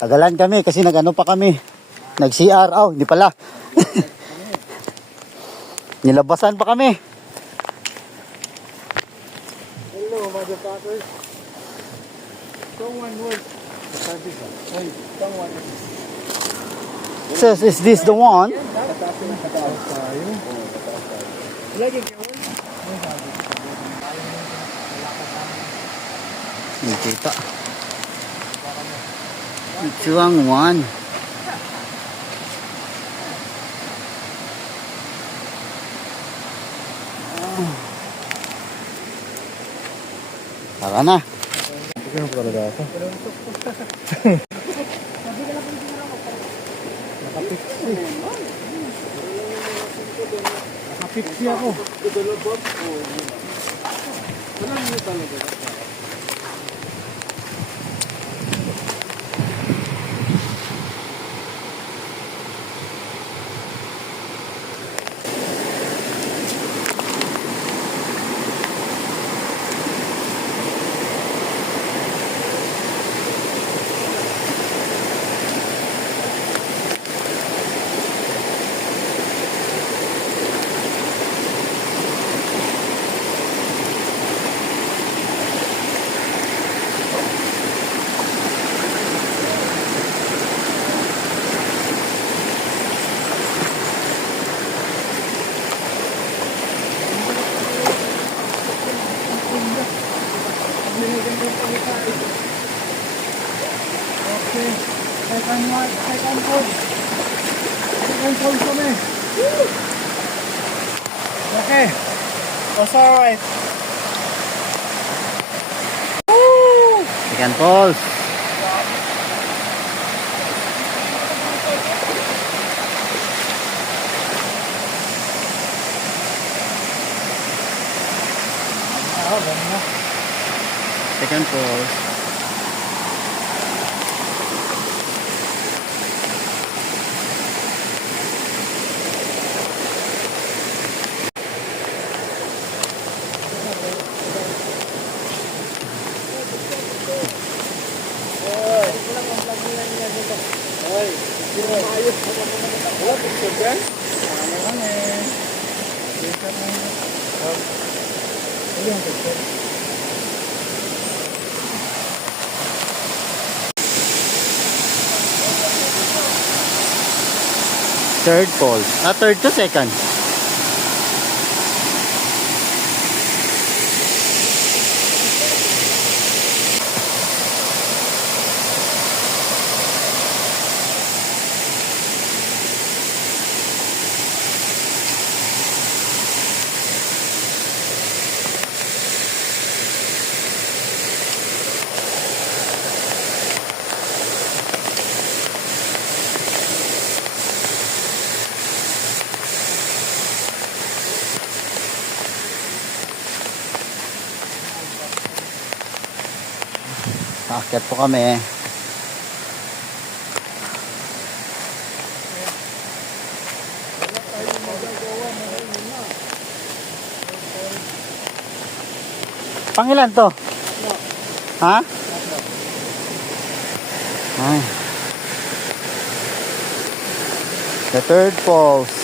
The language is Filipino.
Tagalan kami kasi nag-ano pa kami. Nag-CR. Oh, hindi pala. Nilabasan pa kami. Hello, motherfuckers. Someone was. Someone. Says, is this the one? Hindi kita. Ito ang one. Tara na. Ano pa talaga ako? Nakapipsi ako. Okay, second hold kami. Okay, that's alright. Second pulse. Second pulse. Third pulse. Third to second. Aakyat po kami. Pangilan to? Ha? Ay. The third pulse.